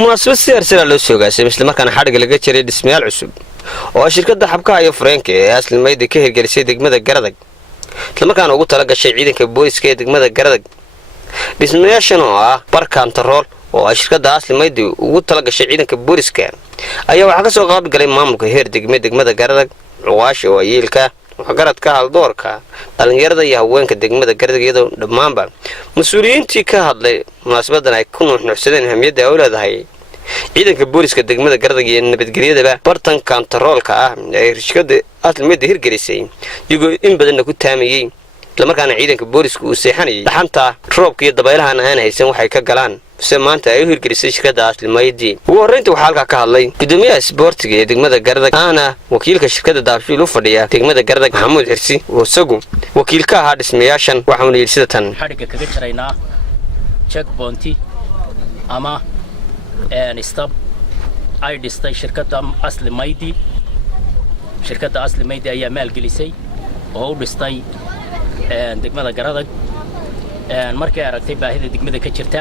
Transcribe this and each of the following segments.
munaasabad siyaarsada loo soogaasay isla markaana xadhiga laga jiray dhismayaal cusub oo shirkadda xabkaha iyo Frank ee Asli Maydi ka hirgelisay degmada Garadag isla markaana ugu tala gashay ciidanka booliska ee degmada Garadag dhismayaashan oo ah barkantarool oo shirkadda Asli Maydi ugu tala gashay ciidanka booliska ayaa waxa ka soo qaab galay maamulka heer degmada Garadag Cuwaash oo yeelka waxgaradka haldoorka dhalinyarada iyo haweenka degmada Garadag iyadoo dhamaanba mas'uuliyiintii ka hadlay munaasabadan ay ku nuuxnuuxsadeen ahmiyadda ay u leedahay ciidanka booliska degmada Garadag iyo nabadgelyada bartan kantaroolka ah ee shirkadda Asli Maydi hirgelisay iyagoo in badan ku taamayay isla markaana ciidanka booliska uu seexanayay dhaxanta roobka iyo dabaylaha aan haysan waxay ka galaan maanta ay hirgelisay shirkadda Asli Maydi ugu horeyntii waxa halka ka hadlay gudoomiyaha isboortiga ee degmada Garadag ana wakiilka shirkadda Daabshiil u fadhiya degmada Garadag Maxamuud Xirsi oo isagu wakiilka ahaa dhismayaashan waxaanu yiri sida tan xadhiga kaga jaraynaa checkpoint ama stop ay dhistay shirkadda Asli Maydi ayaa maalgelisay oo u dhistay degmada Garadag markay aragtay baahida degmada ka jirta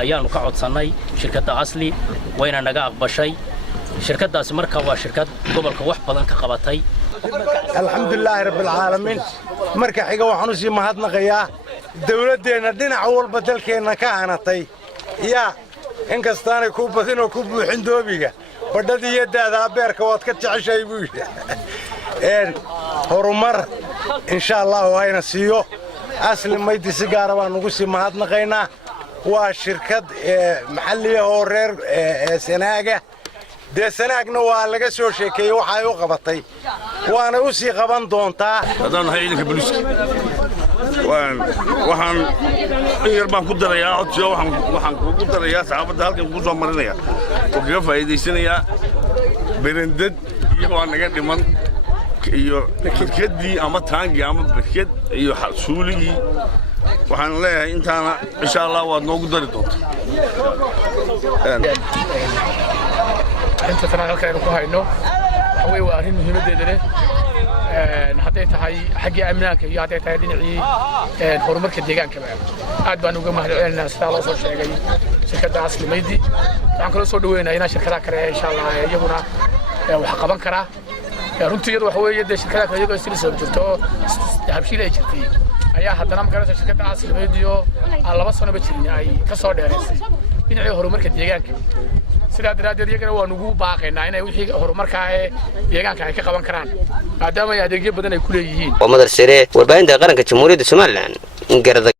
ayaanu ka codsanay shirkadda Asli wayna naga aqbashay shirkadaas markaa waa shirkad gobolka wax badan ka qabatay alxamdulillaah rabbil caalamiin marka xiga waxaanu si mahadnaqayaa dawladeena dhinac walba dalkeena ka aanatay in kastaanay ku badin oo ku buuxin doobiga badhadii daada beerka waad ka jeceshay buu horumar insha Allah wayna siiyo Asli Maydi si gaar ah baan ugu si mahadnaqaynaa waa shirkad maxalli oo reer Sanaaga sanaagna waa laga soo sheekeeyay waxa ay u qabatay waana u sii qaban doontaa hadaan ciidanka booliska waxaan yarbaan ku darayaa codsiyo waxaan ku darayaa saxaafadda halkan ku soo marinaya oo kaga faa'iideysanaya berendad iyo waa naga dhiman iyo kirkadii ama taangi ama berkad iyo suuligii waxaan leeyahay intaana insha Allah waad noogu dari doontaa inta tanaalka aynu ku hayno way waa arrin muhiimadeeda leh hadday tahay xagga amnaanka iyo hadday tahay dhinacii horumarka deegaanka aad baan uga mahadcelinaynaa sida loo soo sheegay shirkadda Asli Maydi waxaan kala soo dhaweynayaa shirkadaha kale insha Allah iyaguna wax qaban kara runtii iyadu waxa weeye shirkadaha kale iyagoo isla soo jirto habshiil ay jirtay ayaa haddana markaa shirkadda Asli Maydi oo laba sano ba jirin ay ka soo dheereysay dhinacii horumarka deegaanka sida daraaddeed iyagana waa nugu baaqaynaa inay wixii horumarka deegaanka ay ka qaban karaan maadaama ay adeegyo badan ay ku leeyihiin Omar Sare warbaahinta qaranka Jamhuuriyadda Soomaaliland Garadag